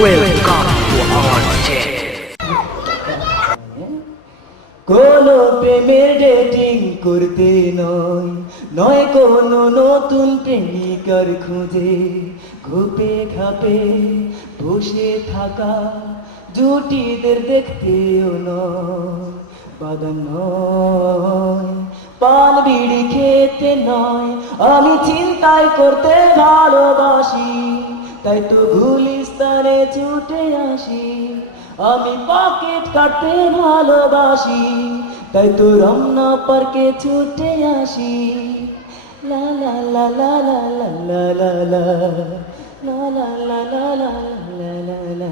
Welcome to our channel. কোনো প্রেমের dating করতে নয়, নয় কোনো নতুন প্রেমিকার খুঁজে ঘুপে খাপে বসে থাকা জুটিদের দেখতেও নয়, বাগান নয়, পান বিড়ি খেতে নয়, আমি চিন্তাই করতে ভালোবাসি, তাই তো গুলিস্তানে ছুটে আসি। আমি পকেট কাটতে ভালোবাসি, তাই তো রমনা পার্কে ছুটে আসি। লা লা লা লা লা লা লা লা লা লা লা লা লা লা লা লা।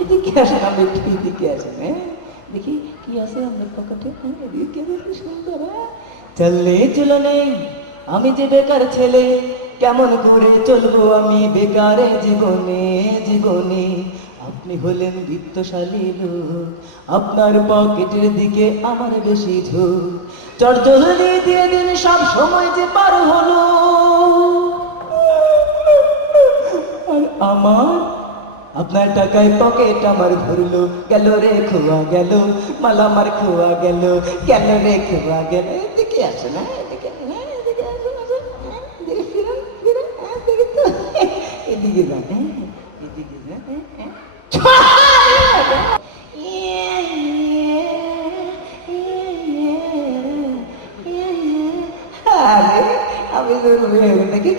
এদিকে আসেন, আমি একটু এদিকে আসেন। দেখি কি আছে আপনার পকেটে। সুন্দর চললে চলো নেই, আমি যে বেকার ছেলে, কেমন করে চলবো আমি বেকারে জীবনে জীবনে। আপনি হলেন বিত্তশালী লোক, আপনার পকেটের দিকে আমার বেশি ঝোঁক। চটজলদি দিয়ে দিন সব সময় যে পার হলো, আর আমার আপনার টাকায় পকেট আমার ভরলো, গেল রে খোয়া গেল, মালা আমার খোয়া গেল, গেল রে খোয়া গেল। এদিকে আসে না, এদিকে এদিকে আসুন, আসুন, এদিকে ফিরুন ফিরুন, এদিকে তো এদিকে যান, এদিকে যান। আরে আমি দেখি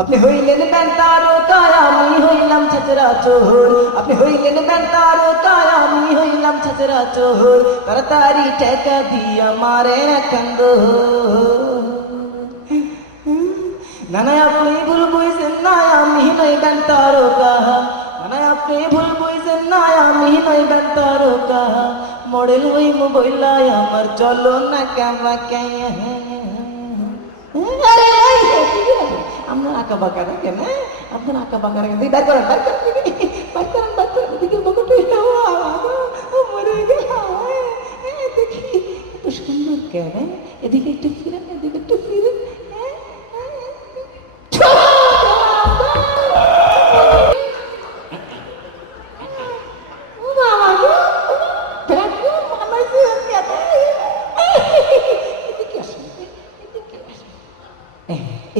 আপনি হইলেন তারকায়, আমি হইলাম ছাচরা চোর। আপনি হইলেন তারকায়, আমি হইলাম ছাচরা চোর। তাড়াতাড়ি টাকা দিয়া মারে কান্দ। না না আপনি ভুল বুঝছেন না, আমি নইবেন তারকা। না না আপনি ভুল বুঝছেন না, আমি নইবেন তারকা। মডেল হইম বইলাই আমার চলো না কামা কাইয়া। আপনার আঁকা বাঁকা রাখেন, আপনার আঁকা বাঁকা রাখেন। বাইর করেন, বাইর করেন, বাইর করেন, বাইর করেন। এদিকে বকটে মরে গেলাম। দেখি এত সুন্দর কেন, এদিকে একটু ফিরেন, এদিকে একটু ফিরেন।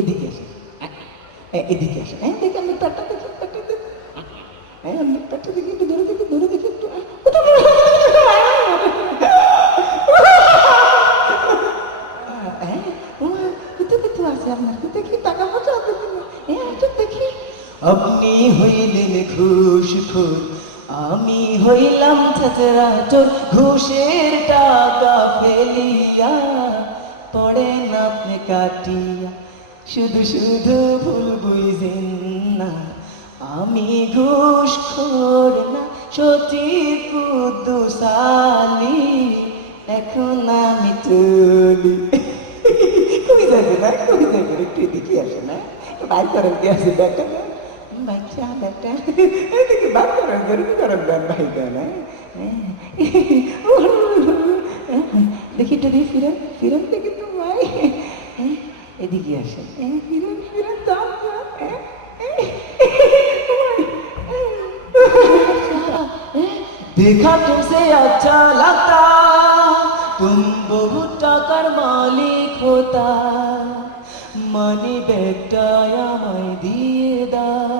এদিকে আসেন, এদিকে আসেন, দেখি আমি পেটটা দেখি, পেটটা দেখি, আমি পেটটা দেখি, একটু ধরে দেখি, ধরে দেখি একটু। আছে আপনার দেখি, টাকা পয়সা আছে দেখি। আপনি হইলেন ঘুষখোর, আমি হইলাম ছাচরা চোর। ঘুষের টাকা ফেলিয়া পড়েন আপনি কাটিয়া, শুধু শুধু ভুল বুঝেন না, আমি ঘুষখোর না, সত্যি কুদ্দুসালি, এখন আমি চলি। কই যাবে না, কই যাবে, একটু এদিকে আসে না, বাইর করেন কে আছে ব্যাগটা, বাচ্চা ব্যাগটা এদিকে বাইর করেন, জরুরি করেন ব্যাগ ভাইটা না। দেখি একটু দিয়ে ফিরেন, ফিরেন দেখি তো ভাই, এদিকে আসেন, ফিরেন ফিরেন, देखा तुमसे अच्छा लगता, तुम बहुत টাকার মালিক होता, মানি ব্যাগটা আমায় দিয়ে দাও,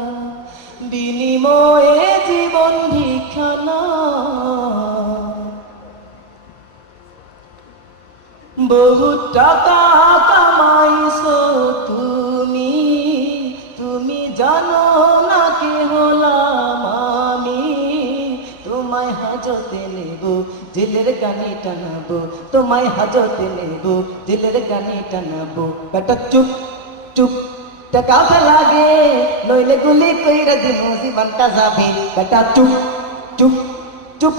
বিনিময়ে জীবন ভিক্ষা না। বহু টাকা কামাইছো তুমি, তুমি জানো না কে হলাম আমি। তোমায় হাজতে নেব, জেলের গানি টানাবো, তোমায় হাজতে নেব, জেলের গানি টানাবো। বেটা চুপ চুপ, টাকা লাগে, নইলে গুলি কইরা দিন জীবনটা যাবে। বেটা চুপ চুপ চুপ,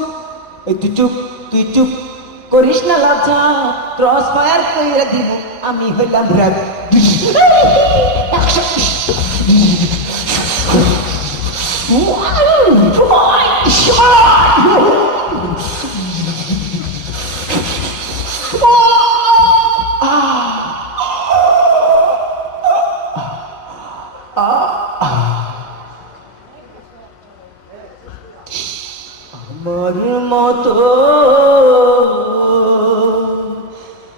এই তুই চুপ, তুই চুপ করিস না লজ্জা, ক্রস ফায়ার কইরা দিব, আমি হইলাম র‍্যাব। আমার মতো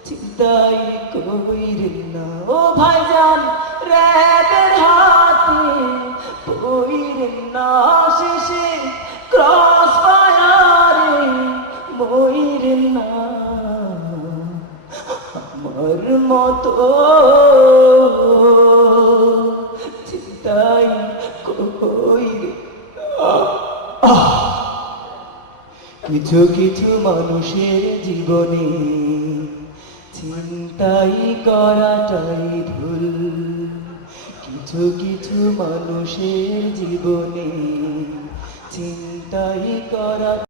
চিন্তাই কইরেন না ও ভাইজান র্যাবের হাতে পইরেন না শেষে ক্রস ফায়ারে মইরেন না আমার মতো চিন্তাই কইরেন না। কিছু কিছু মানুষের জীবনে চিন্তাই করাটাই ভুল, কিছু কিছু মানুষের জীবনে চিন্তাই করা